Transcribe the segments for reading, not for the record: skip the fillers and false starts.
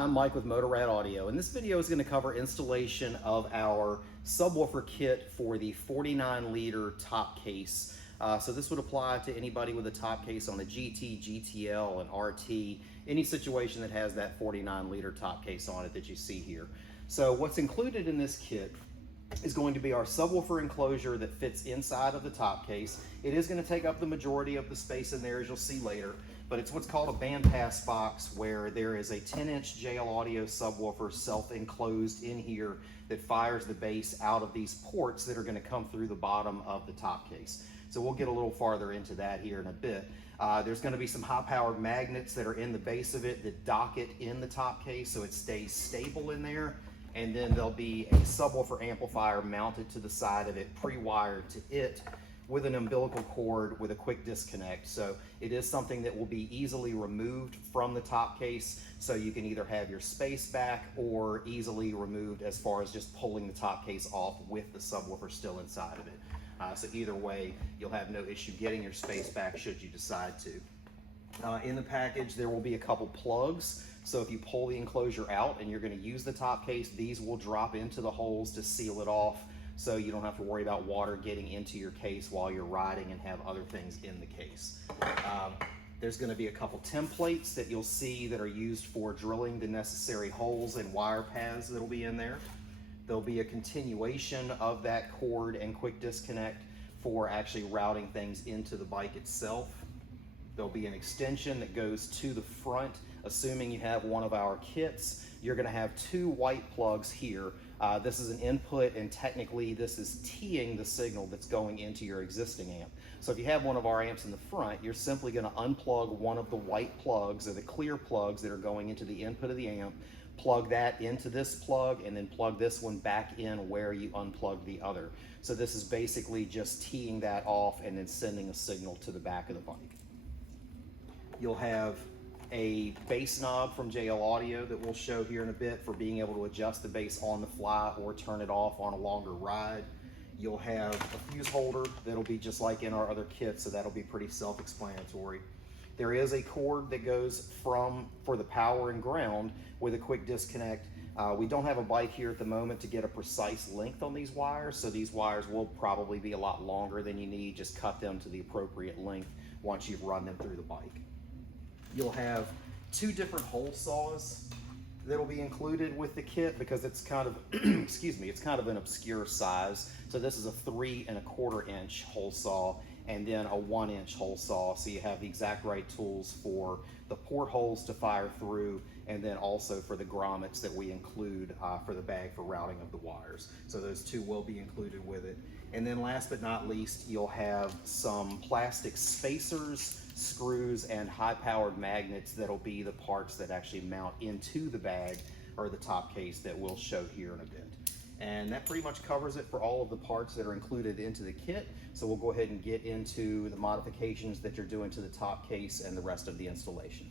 Hi, I'm Mike with Motorrad Audio, and this video is going to cover installation of our subwoofer kit for the 49-liter top case. So this would apply to anybody with a top case on the GT, GTL, and RT, any situation that has that 49-liter top case on it that you see here. So what's included in this kit is going to be our subwoofer enclosure that fits inside of the top case. It is going to take up the majority of the space in there, as you'll see later, but it's what's called a bandpass box, where there is a 10-inch JL Audio subwoofer self-enclosed in here that fires the bass out of these ports that are going to come through the bottom of the top case. So we'll get a little farther into that here in a bit. There's going to be some high-powered magnets that are in the base of it that dock it in the top case so it stays stable in there. And then there'll be a subwoofer amplifier mounted to the side of it, pre-wired to it with an umbilical cord with a quick disconnect. So it is something that will be easily removed from the top case, so you can either have your space back or easily removed as far as just pulling the top case off with the subwoofer still inside of it. So either way, you'll have no issue getting your space back should you decide to. In the package, there will be a couple plugs. So if you pull the enclosure out and you're going to use the top case, these will drop into the holes to seal it off, so you don't have to worry about water getting into your case while you're riding and have other things in the case. There's going to be a couple templates that you'll see that are used for drilling the necessary holes and wire paths that'll be in there. There'll be a continuation of that cord and quick disconnect for actually routing things into the bike itself. There'll be an extension that goes to the front. Assuming you have one of our kits, you're going to have two white plugs here. This is an input, and technically this is teeing the signal that's going into your existing amp. So if you have one of our amps in the front, you're simply going to unplug one of the white plugs, or the clear plugs that are going into the input of the amp, plug that into this plug, and then plug this one back in where you unplugged the other. So this is basically just teeing that off and then sending a signal to the back of the bike. You'll have a bass knob from JL Audio that we'll show here in a bit for being able to adjust the bass on the fly or turn it off on a longer ride. You'll have a fuse holder that'll be just like in our other kits, so that'll be pretty self-explanatory. There is a cord that goes for the power and ground with a quick disconnect. We don't have a bike here at the moment to get a precise length on these wires, so these wires will probably be a lot longer than you need. Just cut them to the appropriate length once you've run them through the bike. You'll have two different hole saws that'll be included with the kit because it's kind of, excuse me, it's kind of an obscure size. So this is a 3 1/4 inch hole saw and then a 1 inch hole saw. So you have the exact right tools for the portholes to fire through, and then also for the grommets that we include for the bag for routing of the wires. So those two will be included with it. And then last but not least, you'll have some plastic spacers, screws, and high-powered magnets that'll be the parts that actually mount into the bag or the top case that we'll show here in a bit. And that pretty much covers it for all of the parts that are included into the kit. So we'll go ahead and get into the modifications that you're doing to the top case and the rest of the installation.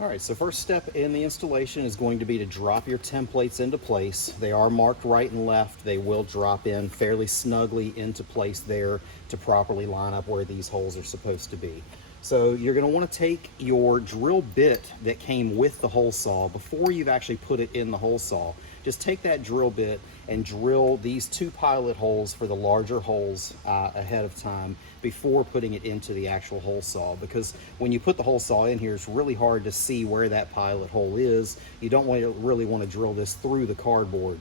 All right, so first step in the installation is going to be to drop your templates into place. They are marked right and left. They will drop in fairly snugly into place there to properly line up where these holes are supposed to be. So you're going to want to take your drill bit that came with the hole saw before you've actually put it in the hole saw. Just take that drill bit and drill these two pilot holes for the larger holes ahead of time before putting it into the actual hole saw, because when you put the hole saw in here, it's really hard to see where that pilot hole is. You don't really want to drill this through the cardboard.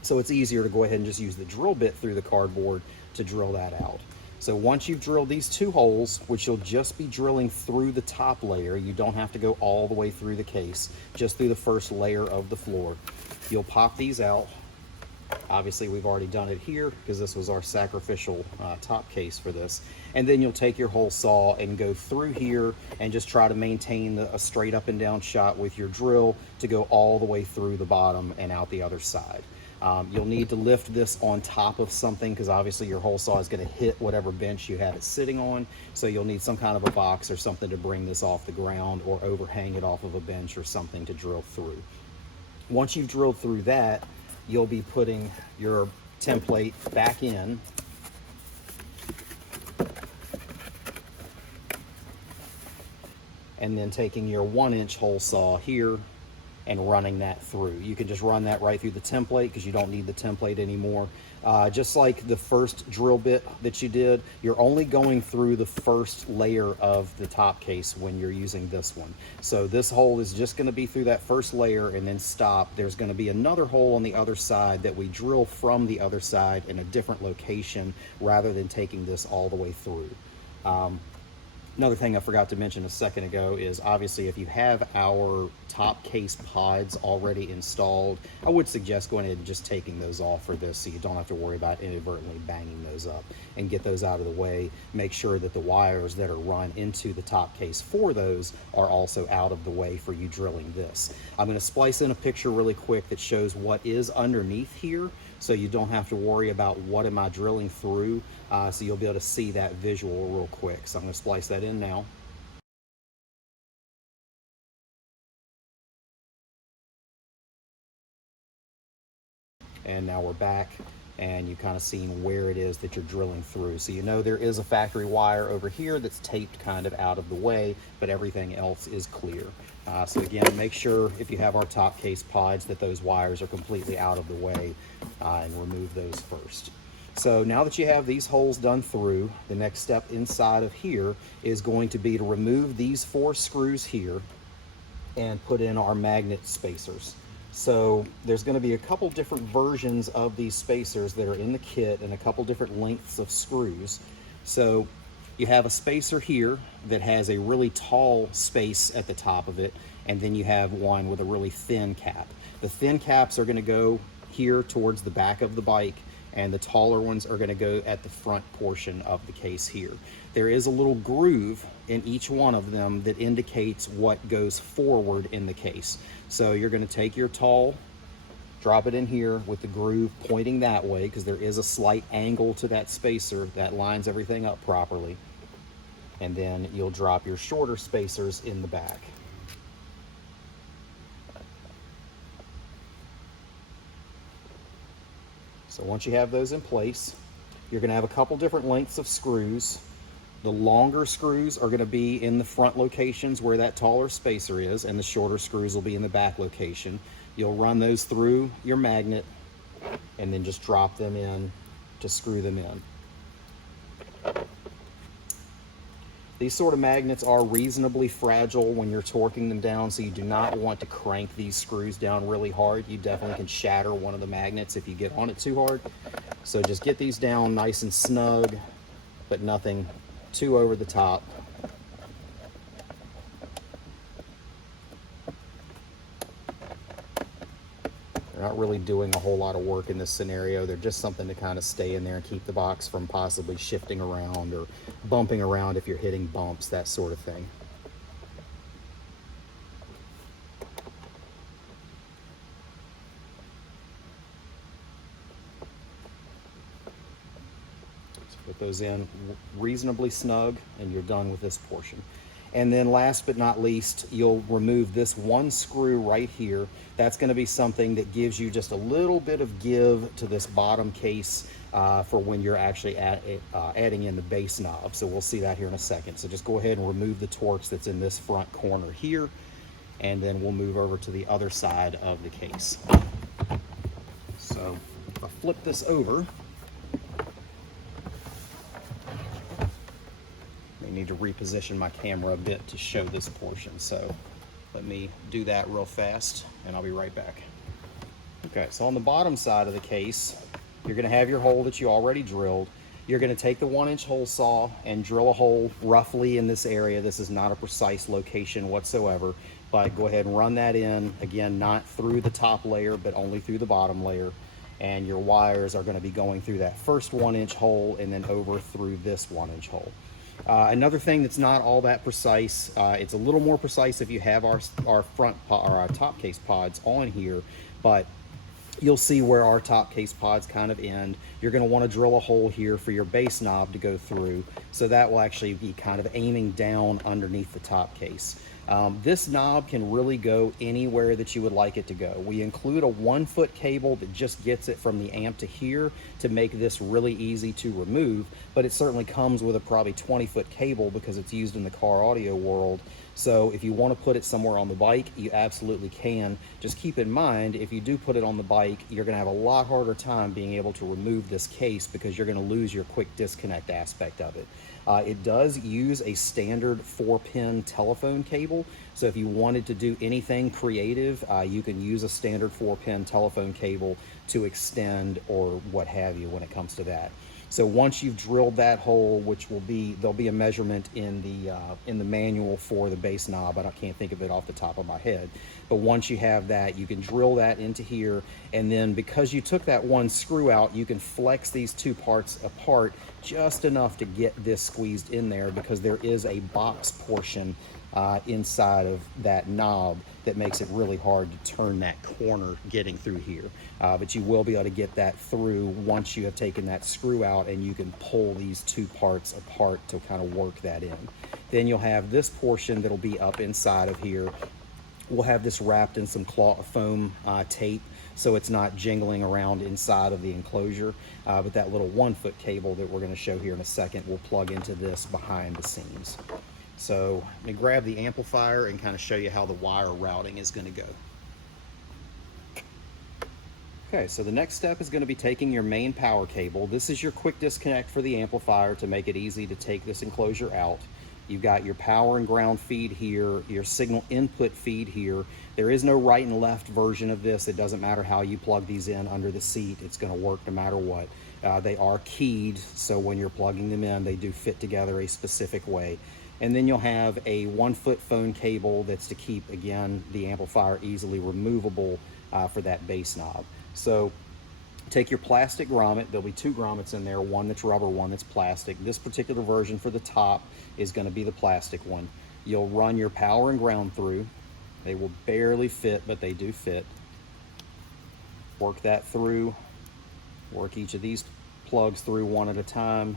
So it's easier to go ahead and just use the drill bit through the cardboard to drill that out. So once you've drilled these two holes, which you'll just be drilling through the top layer, you don't have to go all the way through the case, just through the first layer of the floor. You'll pop these out. Obviously, we've already done it here because this was our sacrificial top case for this. And then you'll take your hole saw and go through here and just try to maintain a straight up and down shot with your drill to go all the way through the bottom and out the other side. You'll need to lift this on top of something because obviously your hole saw is going to hit whatever bench you have it sitting on. So you'll need some kind of a box or something to bring this off the ground, or overhang it off of a bench or something to drill through. Once you've drilled through that, you'll be putting your template back in. and then taking your 1-inch hole saw here and running that through. You can just run that right through the template because you don't need the template anymore. Just like the first drill bit that you did, you're only going through the first layer of the top case when you're using this one. So this hole is just going to be through that first layer and then stop. There's going to be another hole on the other side that we drill from the other side in a different location rather than taking this all the way through. Another thing I forgot to mention a second ago is obviously if you have our top case pods already installed, I would suggest going ahead and just taking those off for this so you don't have to worry about inadvertently banging those up, and get those out of the way. Make sure that the wires that are run into the top case for those are also out of the way for you drilling this. I'm going to splice in a picture really quick that shows what is underneath here, so you don't have to worry about what am I drilling through, so you'll be able to see that visual real quick. So I'm going to splice that in now. And now we're back, and you kind of seen where it is that you're drilling through. So you know there is a factory wire over here that's taped kind of out of the way, but everything else is clear. So again, make sure if you have our top case pods that those wires are completely out of the way, and remove those first. So now that you have these holes done through, the next step inside of here is going to be to remove these 4 screws here and put in our magnet spacers. So there's going to be a couple different versions of these spacers that are in the kit and a couple different lengths of screws. So you have a spacer here that has a really tall space at the top of it, and then you have one with a really thin cap. The thin caps are going to go here towards the back of the bike, and the taller ones are going to go at the front portion of the case here. There is a little groove in each one of them that indicates what goes forward in the case. So you're going to take your tall, drop it in here with the groove pointing that way, because there is a slight angle to that spacer that lines everything up properly. And then you'll drop your shorter spacers in the back. So once you have those in place, you're going to have a couple different lengths of screws. The longer screws are going to be in the front locations where that taller spacer is, and the shorter screws will be in the back location. You'll run those through your magnet and then just drop them in to screw them in. These sort of magnets are reasonably fragile when you're torquing them down, so you do not want to crank these screws down really hard. You definitely can shatter one of the magnets if you get on it too hard. So just get these down nice and snug, but nothing too over the top. They're not really doing a whole lot of work in this scenario. They're just something to kind of stay in there and keep the box from possibly shifting around or bumping around if you're hitting bumps, that sort of thing. So put those in reasonably snug, and you're done with this portion. And then last but not least, you'll remove this one screw right here. That's going to be something that gives you just a little bit of give to this bottom case for when you're actually adding in the base knob. So we'll see that here in a second. So just go ahead and remove the Torx that's in this front corner here, and then we'll move over to the other side of the case. So if I flip this over, need to reposition my camera a bit to show this portion, so let me do that real fast and I'll be right back. Okay, so on the bottom side of the case, you're going to have your hole that you already drilled. You're going to take the 1-inch hole saw and drill a hole roughly in this area. This is not a precise location whatsoever, but go ahead and run that in, again, not through the top layer but only through the bottom layer, and your wires are going to be going through that first 1-inch hole and then over through this 1-inch hole. Another thing that's not all that precise, it's a little more precise if you have our top case pods on here, but you'll see where our top case pods kind of end. You're going to want to drill a hole here for your base knob to go through, so that will actually be kind of aiming down underneath the top case. This knob can really go anywhere that you would like it to go. We include a 1-foot cable that just gets it from the amp to here to make this really easy to remove, but it certainly comes with a probably 20-foot cable because it's used in the car audio world So if you want to put it somewhere on the bike, you absolutely can. Just keep in mind, if you do put it on the bike, you're going to have a lot harder time being able to remove this case because you're going to lose your quick disconnect aspect of it. It does use a standard 4-pin telephone cable. So if you wanted to do anything creative, you can use a standard 4-pin telephone cable to extend or what have you when it comes to that. So once you've drilled that hole, which will be, there'll be a measurement in the manual for the base knob. I can't think of it off the top of my head. But once you have that, you can drill that into here. And then because you took that one screw out, you can flex these two parts apart just enough to get this squeezed in there, because there is a box portion inside of that knob that makes it really hard to turn that corner getting through here. But you will be able to get that through once you have taken that screw out, and you can pull these two parts apart to kind of work that in. Then you'll have this portion that'll be up inside of here. We'll have this wrapped in some foam tape so it's not jingling around inside of the enclosure. But that little 1-foot cable that we're going to show here in a second will plug into this behind the scenes. So let me grab the amplifier and kind of show you how the wire routing is going to go. Okay, so the next step is going to be taking your main power cable. This is your quick disconnect for the amplifier to make it easy to take this enclosure out. You've got your power and ground feed here, your signal input feed here. There is no right and left version of this. It doesn't matter how you plug these in under the seat. It's going to work no matter what. They are keyed, so when you're plugging them in, they do fit together a specific way. And then you'll have a 1-foot phone cable that's to keep, again, the amplifier easily removable for that bass knob. So take your plastic grommet. There'll be 2 grommets in there, one that's rubber, one that's plastic. This particular version for the top is going to be the plastic one. You'll run your power and ground through. They will barely fit, but they do fit. Work that through. Work each of these plugs through one at a time.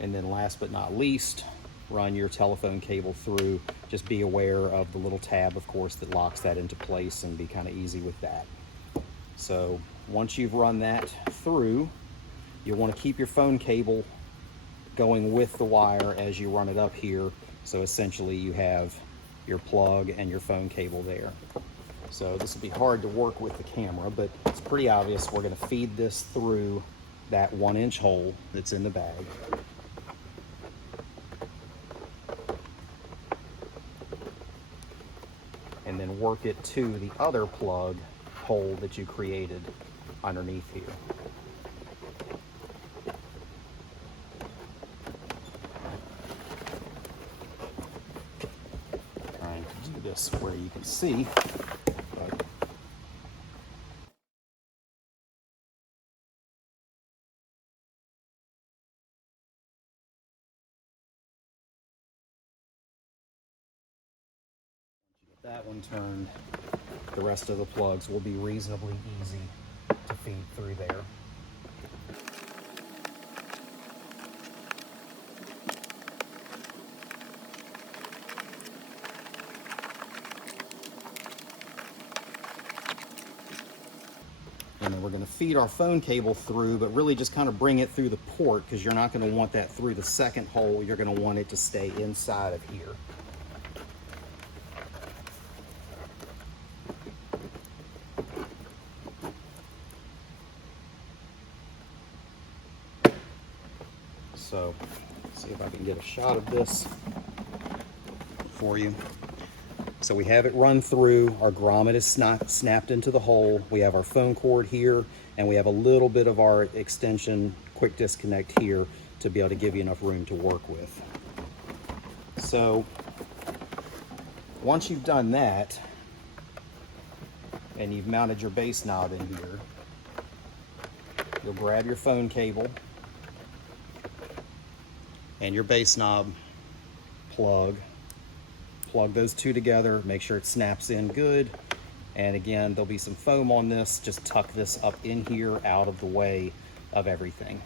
And then last but not least, run your telephone cable through. Just be aware of the little tab, of course, that locks that into place, and be kind of easy with that. So once you've run that through, you'll want to keep your phone cable going with the wire as you run it up here. So essentially you have your plug and your phone cable there. So this will be hard to work with the camera, but it's pretty obvious. We're going to feed this through that 1-inch hole that's in the bag. And then work it to the other plug hole that you created underneath here. Trying to do this where you can see. That one turned, the rest of the plugs will be reasonably easy to feed through there. And then we're going to feed our phone cable through, but really just kind of bring it through the port, because you're not going to want that through the second hole. You're going to want it to stay inside of here. So, see if I can get a shot of this for you. So we have it run through, our grommet is snapped into the hole, we have our phone cord here, and we have a little bit of our extension quick disconnect here to be able to give you enough room to work with. So once you've done that, and you've mounted your bass knob in here, you'll grab your phone cable and your bass knob plug those two together, make sure it snaps in good. And again, there'll be some foam on this. Just tuck this up in here out of the way of everything.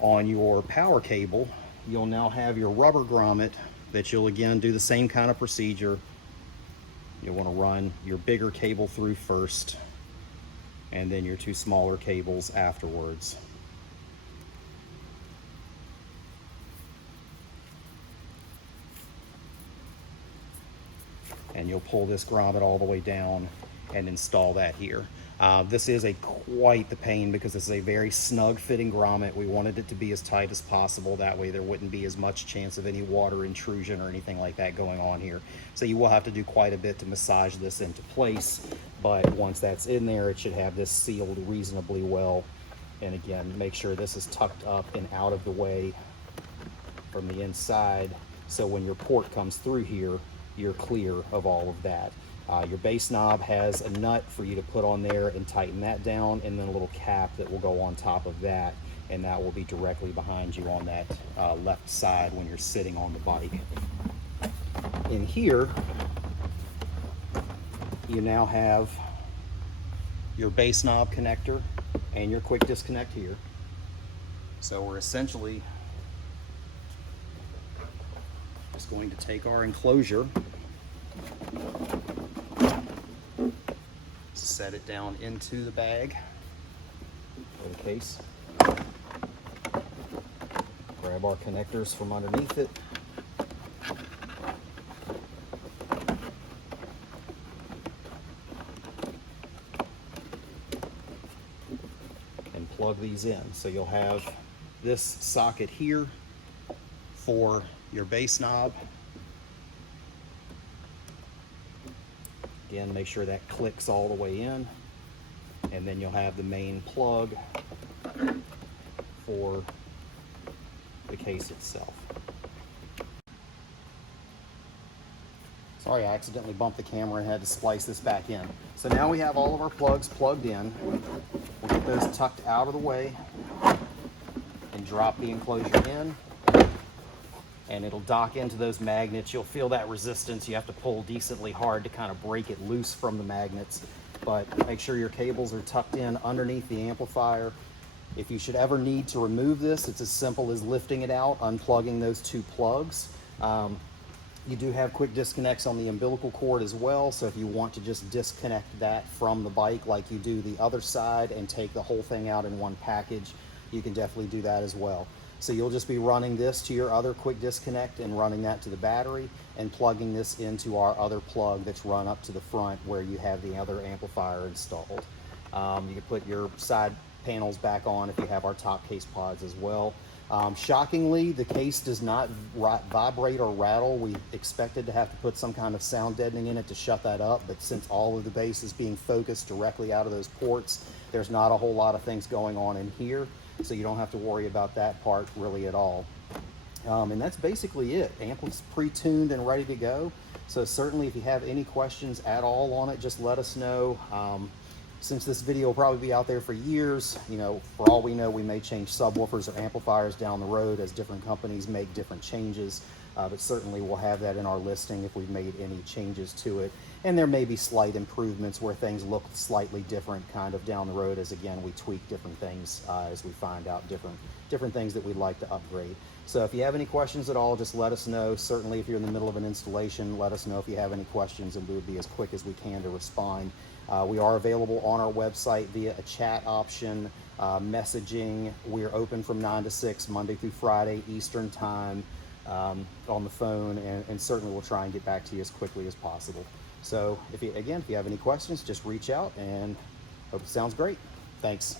On your power cable, you'll now have your rubber grommet that you'll again do the same kind of procedure. You'll want to run your bigger cable through first, and then your 2 smaller cables afterwards. and you'll pull this grommet all the way down and install that here. This is quite the pain because this is a very snug fitting grommet. We wanted it to be as tight as possible. That way there wouldn't be as much chance of any water intrusion or anything like that going on here. So you will have to do quite a bit to massage this into place, but once that's in there, it should have this sealed reasonably well. And again, make sure this is tucked up and out of the way from the inside, so when your port comes through here, you're clear of all of that. Your base knob has a nut for you to put on there and tighten that down, and then a little cap that will go on top of that, and that will be directly behind you on that left side when you're sitting on the bike. In here, you now have your base knob connector and your quick disconnect here. So we're essentially just going to take our enclosure, set it down into the bag or the case, grab our connectors from underneath it, and plug these in. So you'll have this socket here for your base knob. Again, make sure that clicks all the way in, and then you'll have the main plug for the case itself. Sorry, I accidentally bumped the camera and had to splice this back in. So now we have all of our plugs plugged in. We'll get those tucked out of the way and drop the enclosure in, and it'll dock into those magnets. You'll feel that resistance. You have to pull decently hard to kind of break it loose from the magnets, but make sure your cables are tucked in underneath the amplifier. If you should ever need to remove this, it's as simple as lifting it out, unplugging those two plugs. You do have quick disconnects on the umbilical cord as well, so if you want to just disconnect that from the bike like you do the other side and take the whole thing out in one package, you can definitely do that as well. So you'll just be running this to your other quick disconnect and running that to the battery and plugging this into our other plug that's run up to the front where you have the other amplifier installed. You can put your side panels back on if you have our top case pods as well. Shockingly, the case does not vibrate or rattle. We expected to have to put some kind of sound deadening in it to shut that up, but since all of the bass is being focused directly out of those ports, there's not a whole lot of things going on in here. So you don't have to worry about that part really at all. And that's basically it. Amp is pre-tuned and ready to go. So certainly if you have any questions at all on it, just let us know. Since this video will probably be out there for years, you know, for all we know, we may change subwoofers or amplifiers down the road as different companies make different changes. But certainly we'll have that in our listing if we've made any changes to it. And there may be slight improvements where things look slightly different kind of down the road as, again, we tweak different things as we find out different things that we'd like to upgrade. So if you have any questions at all, just let us know. Certainly if you're in the middle of an installation, let us know if you have any questions, and we would be as quick as we can to respond. We are available on our website via a chat option, messaging. We're open from 9 to 6, Monday through Friday, Eastern time, on the phone, and certainly we'll try and get back to you as quickly as possible. So if you have any questions, just reach out, and hope it sounds great. Thanks.